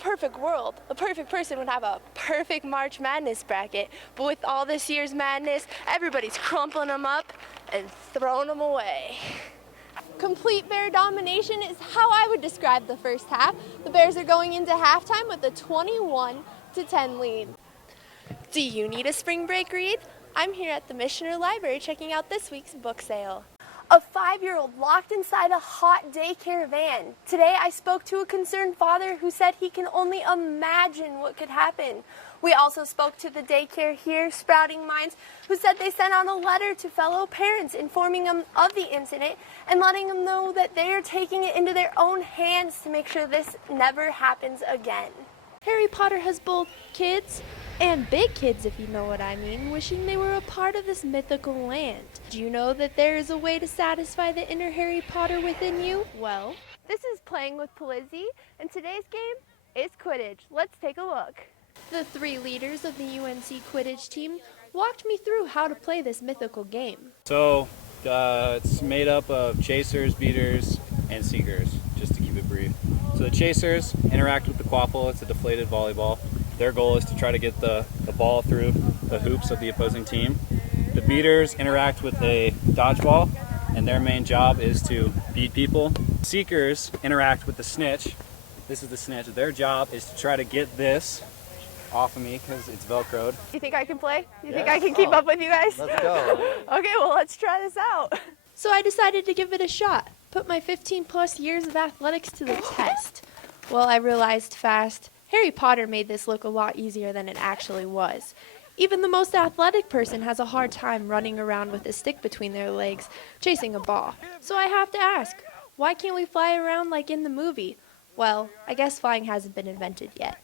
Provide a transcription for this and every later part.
perfect world, a perfect person would have a perfect March Madness bracket, but with all this year's madness, everybody's crumpling them up and throwing them away. Complete Bear domination is how I would describe the first half. The Bears are going into halftime with a 21-10 lead. Do you need a spring break read? I'm here at the Missioner Library checking out this week's book sale. A 5-year-old locked inside a hot daycare van. Today I spoke to a concerned father who said he can only imagine what could happen. We also spoke to the daycare here, Sprouting Minds, who said they sent out a letter to fellow parents informing them of the incident and letting them know that they are taking it into their own hands to make sure this never happens again. Harry Potter has both kids and big kids, if you know what I mean, wishing they were a part of this mythical land. Do you know that there is a way to satisfy the inner Harry Potter within you? Well, this is Playing with Polizzi, and today's game is Quidditch. Let's take a look. The 3 leaders of the UNC Quidditch team walked me through how to play this mythical game. So it's made up of chasers, beaters, and seekers, just to keep it brief. So the chasers interact with the quaffle. It's a deflated volleyball. Their goal is to try to get the ball through the hoops of the opposing team. The beaters interact with a dodgeball, and their main job is to beat people. Seekers interact with the snitch. This is the snitch. Their job is to try to get this off of me because it's Velcroed. You think I can play? You think I can keep up with you guys? Let's go. Okay, well, let's try this out. So I decided to give it a shot, put my 15+ years of athletics to the test. Well, I realized fast, Harry Potter made this look a lot easier than it actually was. Even the most athletic person has a hard time running around with a stick between their legs, chasing a ball. So I have to ask, why can't we fly around like in the movie? Well, I guess flying hasn't been invented yet.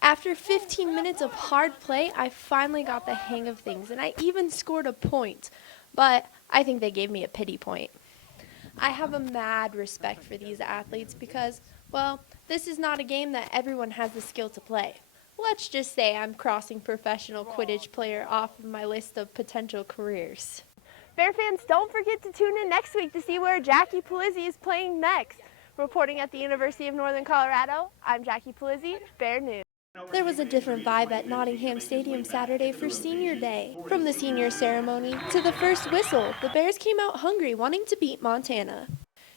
After 15 minutes of hard play, I finally got the hang of things, and I even scored a point. But I think they gave me a pity point. I have a mad respect for these athletes because, well, this is not a game that everyone has the skill to play. Let's just say I'm crossing professional Quidditch player off of my list of potential careers. Bear fans, don't forget to tune in next week to see where Jackie Polizzi is playing next. Reporting at the University of Northern Colorado, I'm Jackie Polizzi, Bear News. There was a different vibe at Nottingham Stadium Saturday for Senior Day. From the senior ceremony to the first whistle, the Bears came out hungry, wanting to beat Montana.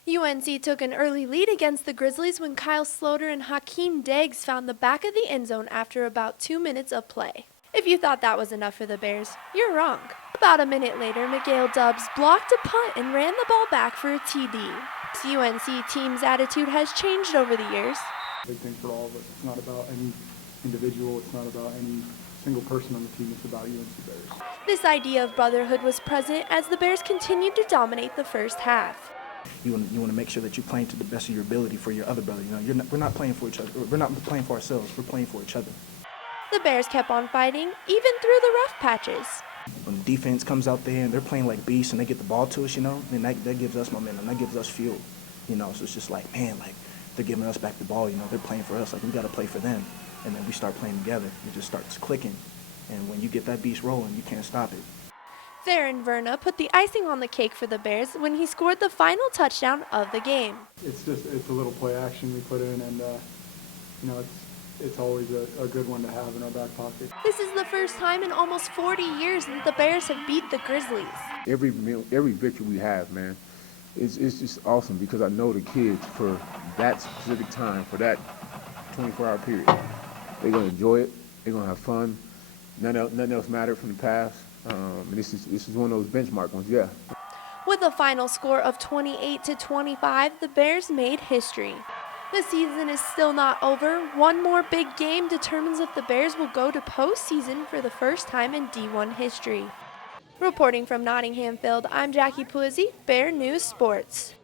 UNC took an early lead against the Grizzlies when Kyle Sloter and Hakeem Diggs found the back of the end zone after about 2 minutes of play. If you thought that was enough for the Bears, you're wrong. About a minute later, Miguel Dubs blocked a punt and ran the ball back for a TD. The UNC team's attitude has changed over the years. Big thing for all of us. It's not about any individual. It's not about any single person on the team. It's about UNC Bears. This idea of brotherhood was present as the Bears continued to dominate the first half. You want to make sure that you're playing to the best of your ability for your other brother. You know, we're not playing for each other. We're not playing for ourselves. We're playing for each other. The Bears kept on fighting, even through the rough patches. When the defense comes out there and they're playing like beasts and they get the ball to us, you know, then that gives us momentum. That gives us fuel. You know, so it's just like, man, like they're giving us back the ball. You know, they're playing for us. Like we got to play for them. And then we start playing together. It just starts clicking. And when you get that beast rolling, you can't stop it. Theron Verna put the icing on the cake for the Bears when he scored the final touchdown of the game. It's a little play action we put in, and you know, it's always a good one to have in our back pocket. This is the first time in almost 40 years that the Bears have beat the Grizzlies. Every victory we have, man, it's just awesome because I know the kids for that specific time, for that 24-hour period, they're gonna enjoy it. They're gonna have fun. Nothing else mattered from the past. And this is one of those benchmark ones, yeah. With a final score of 28-25, the Bears made history. The season is still not over. One more big game determines if the Bears will go to postseason for the first time in D1 history. Reporting from Nottingham Field, I'm Jackie Polizzi, Bear News Sports.